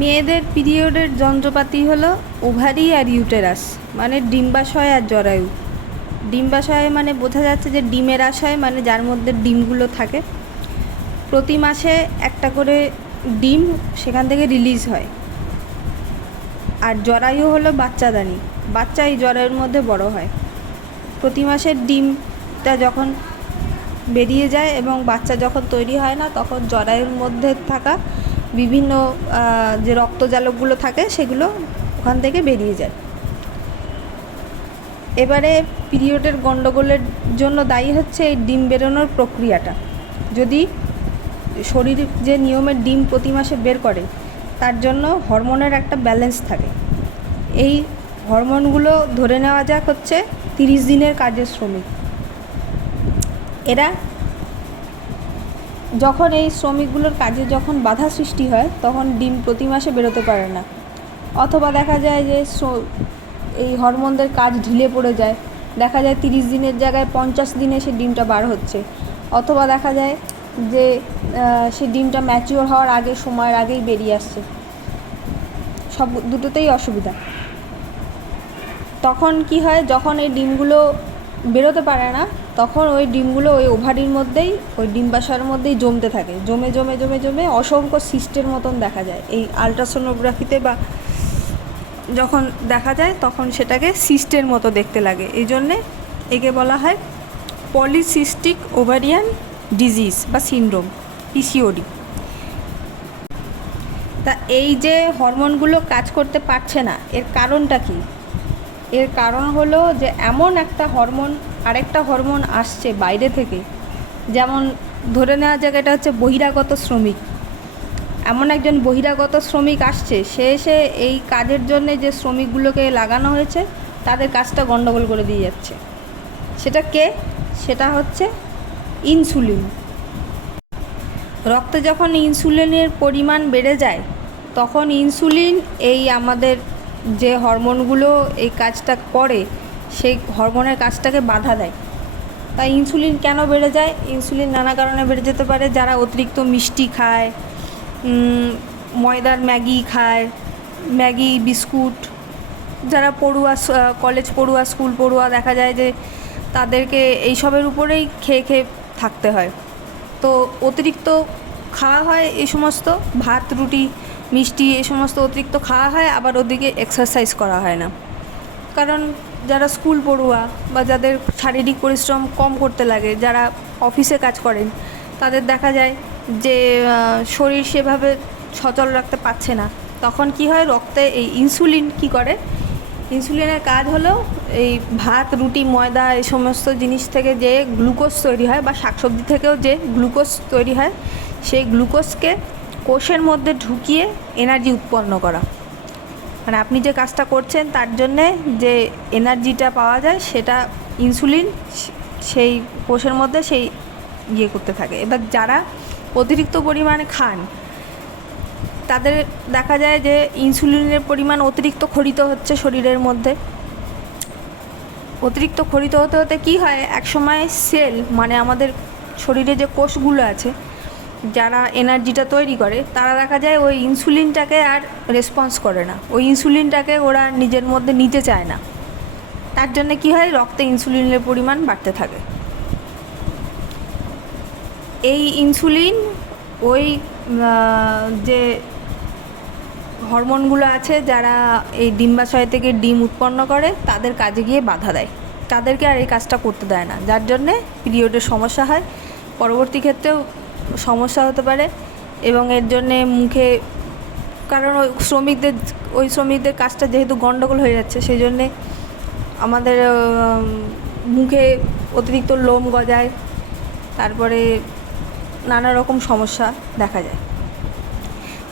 মেয়েদের পিরিয়ডের যন্ত্রপাতি হলো ওভারি আর ইউটেরাস, মানে ডিম্বাশয় আর জরায়ু। ডিম্বাশয় মানে বোঝা যাচ্ছে যে ডিমের আশয়, মানে যার মধ্যে ডিমগুলো থাকে। প্রতি মাসে একটা করে ডিম সেখান থেকে রিলিজ হয়। আর জরায়ু হলো বাচ্চাদানি, বাচ্চা এই জরায়ুর মধ্যে বড় হয়। প্রতি মাসের ডিমটা যখন বেরিয়ে যায় এবং বাচ্চা যখন তৈরি হয় না, তখন জরায়ুর মধ্যে থাকা বিভিন্ন যে রক্তজালকগুলো থাকে সেগুলো ওখান থেকে বেরিয়ে যায়। এবারে পিরিয়ডের গণ্ডগোলের জন্য দায়ী হচ্ছে এই ডিম বেরোনোর প্রক্রিয়াটা। যদি শরীর যে নিয়মের ডিম প্রতি মাসে বের করে, তার জন্য হরমোনের একটা ব্যালেন্স থাকে। এই হরমোনগুলো ধরে নেওয়া যাক হচ্ছে 30 দিনের কাজের শ্রমিক। এরা যখন এই শ্রমিকগুলোর কাজে যখন বাধা সৃষ্টি হয়, তখন ডিম প্রতি মাসে বেরোতে পারে না। অথবা দেখা যায় যে এই হরমোনদের কাজ ঢিলে পড়ে যায়, দেখা যায় 30 দিনের জায়গায় 50 দিনে সে ডিমটা বার হচ্ছে। অথবা দেখা যায় যে সে ডিমটা ম্যাচিওর হওয়ার আগে, সময়ের আগেই বেরিয়ে আসছে। সব দুটোতেই অসুবিধা। তখন কি হয়, যখন এই ডিমগুলো বেরোতে পারে না, তখন ওই ডিমগুলো ওই ওভারির মধ্যেই, ওই ডিম্বাশয়ের মধ্যেই জমতে থাকে। জমে জমে জমে জমে অসংখ্য সিস্টের মতন দেখা যায়। এই আলট্রাসোনোগ্রাফিতে বা যখন দেখা যায়, তখন সেটাকে সিস্টের মতো দেখতে লাগে। এই জন্যে একে বলা হয় পলিসিস্টিক ওভারিয়ান ডিজিজ বা সিনড্রোম, পিসিওডি। তা এই যে হরমোনগুলো কাজ করতে পারছে না, এর কারণটা কি? এর কারণ হলো যে এমন একটা হরমোন, আরেকটা হরমোন আসছে বাইরে থেকে। যেমন ধরে নেওয়া যাক এটা হচ্ছে বহিরাগত শ্রমিক। এমন একজন বহিরাগত শ্রমিক আসছে, সে এসে এই কাজের জন্যে যে শ্রমিকগুলোকে লাগানো হয়েছে তাদের কাজটা গণ্ডগোল করে দিয়ে যাচ্ছে। সেটা কে? সেটা হচ্ছে ইনসুলিন। রক্তে যখন ইনসুলিনের পরিমাণ বেড়ে যায়, তখন ইনসুলিন এই আমাদের যে হরমোনগুলো এই কাজটা করে, সেই হরমোনের কাজটাকে বাধা দেয়। তাই ইনসুলিন কেন বেড়ে যায়? ইনসুলিন নানা কারণে বেড়ে যেতে পারে। যারা অতিরিক্ত মিষ্টি খায়, ময়দার ম্যাগি খায়, ম্যাগি বিস্কুট, যারা পড়ুয়া, কলেজ পড়ুয়া, স্কুল পড়ুয়া, দেখা যায় যে তাদেরকে এইসবের উপরেই খেয়ে খেয়ে থাকতে হয়। তো অতিরিক্ত খাওয়া হয় এই সমস্ত ভাত, রুটি, মিষ্টি, এই সমস্ত অতিরিক্ত খাওয়া হয়। আবার ওদিকে এক্সারসাইজ করা হয় না। কারণ যারা স্কুল পড়ুয়া বা যাদের শারীরিক পরিশ্রম কম করতে লাগে, যারা অফিসে কাজ করেন, তাদের দেখা যায় যে শরীর সেভাবে সচল রাখতে পারছে না। তখন কি হয়, রক্তে এই ইনসুলিন কি করে, ইনসুলিনের কাজ হলো এই ভাত, রুটি, ময়দা, এই সমস্ত জিনিস থেকে যে গ্লুকোজ তৈরি হয়, বা শাকসবজি থেকেও যে গ্লুকোজ তৈরি হয়, সেই গ্লুকোজকে কোষের মধ্যে ঢুকিয়ে এনার্জি উৎপন্ন করা। মানে আপনি যে কাজটা করছেন তার জন্যে যে এনার্জিটা পাওয়া যায়, সেটা ইনসুলিন সেই কোষের মধ্যে সেই ইয়ে করতে থাকে। এবার যারা অতিরিক্ত পরিমাণে খান, তাদের দেখা যায় যে ইনসুলিনের পরিমাণ অতিরিক্ত ক্ষরিত হচ্ছে শরীরের মধ্যে। অতিরিক্ত ক্ষরিত হতে হতে কী হয়, একসময় সেল, মানে আমাদের শরীরে যে কোষগুলো আছে যারা এনার্জিটা তৈরি করে, তারা দেখা যায় ওই ইনসুলিনটাকে আর রেসপন্স করে না, ওই ইনসুলিনটাকে ওরা নিজের মধ্যে নিতে চায় না। তার জন্য কী হয়, রক্তে ইনসুলিনের পরিমাণ বাড়তে থাকে। এই ইনসুলিন ওই যে হরমোনগুলো আছে যারা এই ডিম্বাশয় থেকে ডিম উৎপন্ন করে, তাদের কাজে গিয়ে বাধা দেয়, তাদেরকে আর এই কাজটা করতে দেয় না, যার জন্যে পিরিয়ডের সমস্যা হয়। পরবর্তী ক্ষেত্রেও সমস্যা হতে পারে। এবং এর জন্যে মুখে, কারণ ওই শ্রমিকদের কাজটা যেহেতু গণ্ডগোল হয়ে যাচ্ছে, সেই জন্যে আমাদের মুখে অতিরিক্ত লোম গজায়, তারপরে নানা রকম সমস্যা দেখা যায়।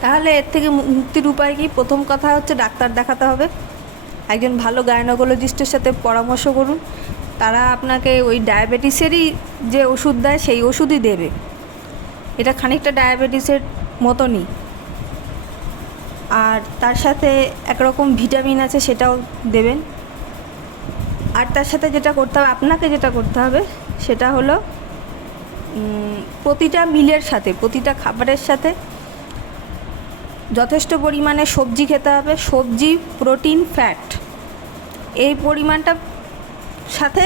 তাহলে এর থেকে মুক্তির উপায় কি? প্রথম কথা হচ্ছে ডাক্তার দেখাতে হবে। একজন ভালো গাইনোকোলজিস্টের সাথে পরামর্শ করুন। তারা আপনাকে ওই ডায়াবেটিসেরই যে ওষুধ দেয় সেই ওষুধই দেবে। এটা খানিকটা ডায়াবেটিসের মতনই। আর তার সাথে একরকম ভিটামিন আছে, সেটাও দেবেন। আর তার সাথে যেটা করতে হবে, আপনাকে যেটা করতে হবে, সেটা হলো প্রতিটা মিলের সাথে, প্রতিটা খাবারের সাথে যথেষ্ট পরিমাণে সবজি খেতে হবে, সবজি, প্রোটিন, ফ্যাট, এই পরিমাণটা সাথে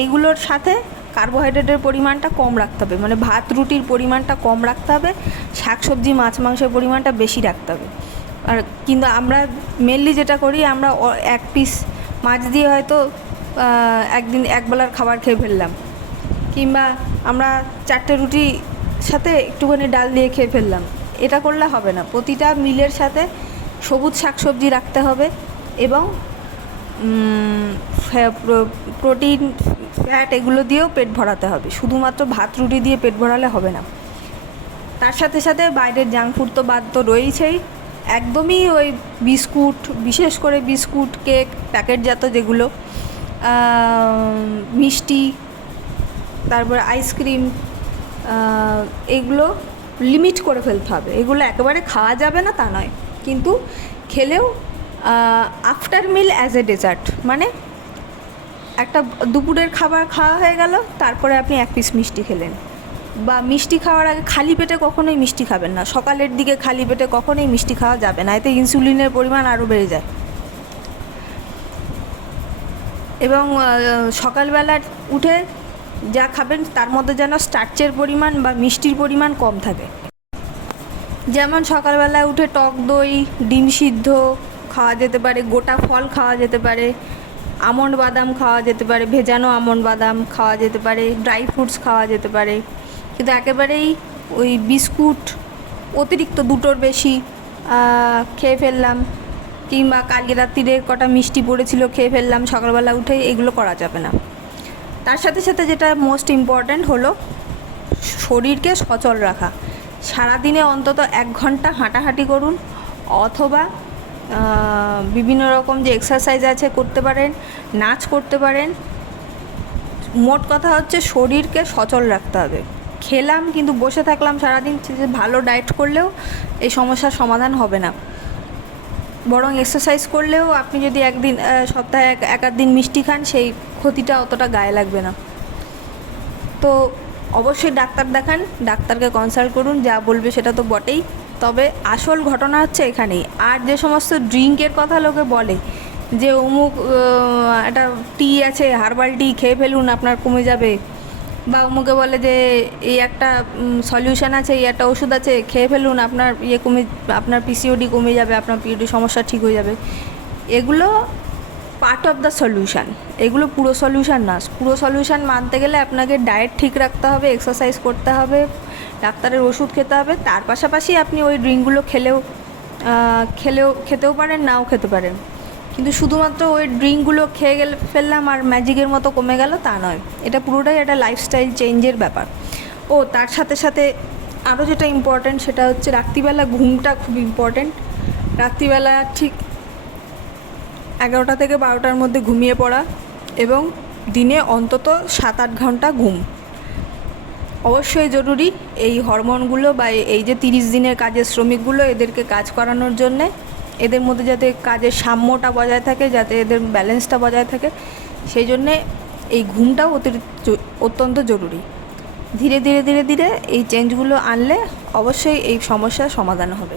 এইগুলোর সাথে কার্বোহাইড্রেটের পরিমাণটা কম রাখতে হবে, মানে ভাত রুটির পরিমাণটা কম রাখতে হবে, শাকসবজি মাছ মাংসের পরিমাণটা বেশি রাখতে হবে। আর কিন্তু আমরা মেনলি যেটা করি, আমরা এক পিস মাছ দিয়ে হয়তো একদিন একবেলার খাবার খেয়ে ফেললাম, কিংবা আমরা 4টে রুটি সাথে একটুখানি ডাল দিয়ে খেয়ে ফেললাম। এটা করলে হবে না, প্রতিটা মিলের সাথে সবুজ শাকসবজি রাখতে হবে এবং প্রোটিন, ফ্যাট এগুলো দিয়েও পেট ভরাতে হবে। শুধুমাত্র ভাত রুটি দিয়ে পেট ভরালে হবে না। তার সাথে সাথে বাইরের জাঙ্ক ফুড তো বাদ তো রয়েছেই, একদমই ওই বিস্কুট, বিশেষ করে বিস্কুট, কেক, প্যাকেটজাত যেগুলো, মিষ্টি, তারপর আইসক্রিম, এগুলো লিমিট করে ফেলতে হবে। এগুলো একেবারে খাওয়া যাবে না তা নয়, কিন্তু খেলেও after mill as a desert, মানে একটা দুপুরের খাবার খাওয়া হয়ে গেল, তারপরে আপনি এক পিস মিষ্টি খেলেন, বা মিষ্টি খাওয়ার আগে খালি পেটে কখনোই মিষ্টি খাবেন না। সকালের দিকে খালি পেটে কখনোই মিষ্টি খাওয়া যাবে না, এতে ইনসুলিনের পরিমাণ আরও বেড়ে যায়। এবং সকালবেলা উঠে যা খাবেন তার মধ্যে যেন স্টার্চের পরিমাণ বা মিষ্টির পরিমাণ কম থাকে। যেমন সকালবেলা উঠে টক দই, ডিম সিদ্ধ খাওয়া যেতে পারে, গোটা ফল খাওয়া যেতে পারে, আমন্ড বাদাম খাওয়া যেতে পারে, ভেজানো আমন্ড বাদাম খাওয়া যেতে পারে, ড্রাই ফ্রুটস খাওয়া যেতে পারে। কিন্তু একেবারেই ওই বিস্কুট অতিরিক্ত 2টোর বেশি খেয়ে ফেললাম, কিংবা কালকে রাত্রিরে কটা মিষ্টি পড়েছিল খেয়ে ফেললাম সকালবেলা উঠে, এগুলো করা যাবে না। তার সাথে সাথে যেটা মোস্ট ইম্পর্ট্যান্ট হলো শরীরকে সচল রাখা। সারাদিনে অন্তত 1 ঘন্টা হাঁটাহাঁটি করুন, অথবা বিভিন্ন রকম যে এক্সারসাইজ আছে করতে পারেন, নাচ করতে পারেন। মোট কথা হচ্ছে শরীরকে সচল রাখতে হবে। খেলাম কিন্তু বসে থাকলাম সারাদিন, ভালো ডায়েট করলেও এই সমস্যার সমাধান হবে না। বরং এক্সারসাইজ করলেও আপনি যদি একদিন সপ্তাহে এক আধ দিন মিষ্টি খান, সেই ক্ষতিটা অতটা গায়ে লাগবে না। তো অবশ্যই ডাক্তার দেখান, ডাক্তারকে কনসাল্ট করুন, যা বলবে সেটা তো বটেই। তবে আসল ঘটনা হচ্ছে এখানেই। আর যে সমস্ত ড্রিঙ্কের কথা লোকে বলে যে অমুক একটা টি আছে, হার্বাল টি, খেয়ে ফেলুন আপনার কমে যাবে, বা অমুকে বলে যে এই একটা সলিউশন আছে, এই একটা ওষুধ আছে, খেয়ে ফেলুন আপনার আপনার পিসিওডি কমে যাবে, আপনার পিরিয়ডের সমস্যা ঠিক হয়ে যাবে। এগুলো পার্ট অফ দ্য সলিউশন, এগুলো পুরো সলিউশন না। পুরো সলিউশন মানতে গেলে আপনাকে ডায়েট ঠিক রাখতে হবে, এক্সারসাইজ করতে হবে, ডাক্তারের ওষুধ খেতে হবে। তার পাশাপাশি আপনি ওই ড্রিঙ্কগুলো খেতেও পারেন, নাও খেতে পারেন। কিন্তু শুধুমাত্র ওই ড্রিঙ্কগুলো খেয়ে ফেললাম আর ম্যাজিকের মতো কমে গেল তা নয়। এটা পুরোটাই একটা লাইফস্টাইল চেঞ্জের ব্যাপার। তার সাথে সাথে আরও যেটা ইম্পর্ট্যান্ট সেটা হচ্ছে রাত্রিবেলা ঘুমটা খুব ইম্পর্ট্যান্ট। রাত্রিবেলা ঠিক 11টা থেকে 12টার মধ্যে ঘুমিয়ে পড়া, এবং দিনে অন্তত 7-8 ঘন্টা ঘুম অবশ্যই জরুরি। এই হরমোনগুলো বা এই যে 30 দিনের কাজের শ্রমিকগুলো, এদেরকে কাজ করানোর জন্যে, এদের মধ্যে যাতে কাজের সাম্যটা বজায় থাকে, যাতে এদের ব্যালেন্সটা বজায় থাকে, সেই জন্যে এই ঘুমটাও অত্যন্ত জরুরি। ধীরে ধীরে ধীরে ধীরে এই চেঞ্জগুলো আনলে অবশ্যই এই সমস্যার সমাধান হবে।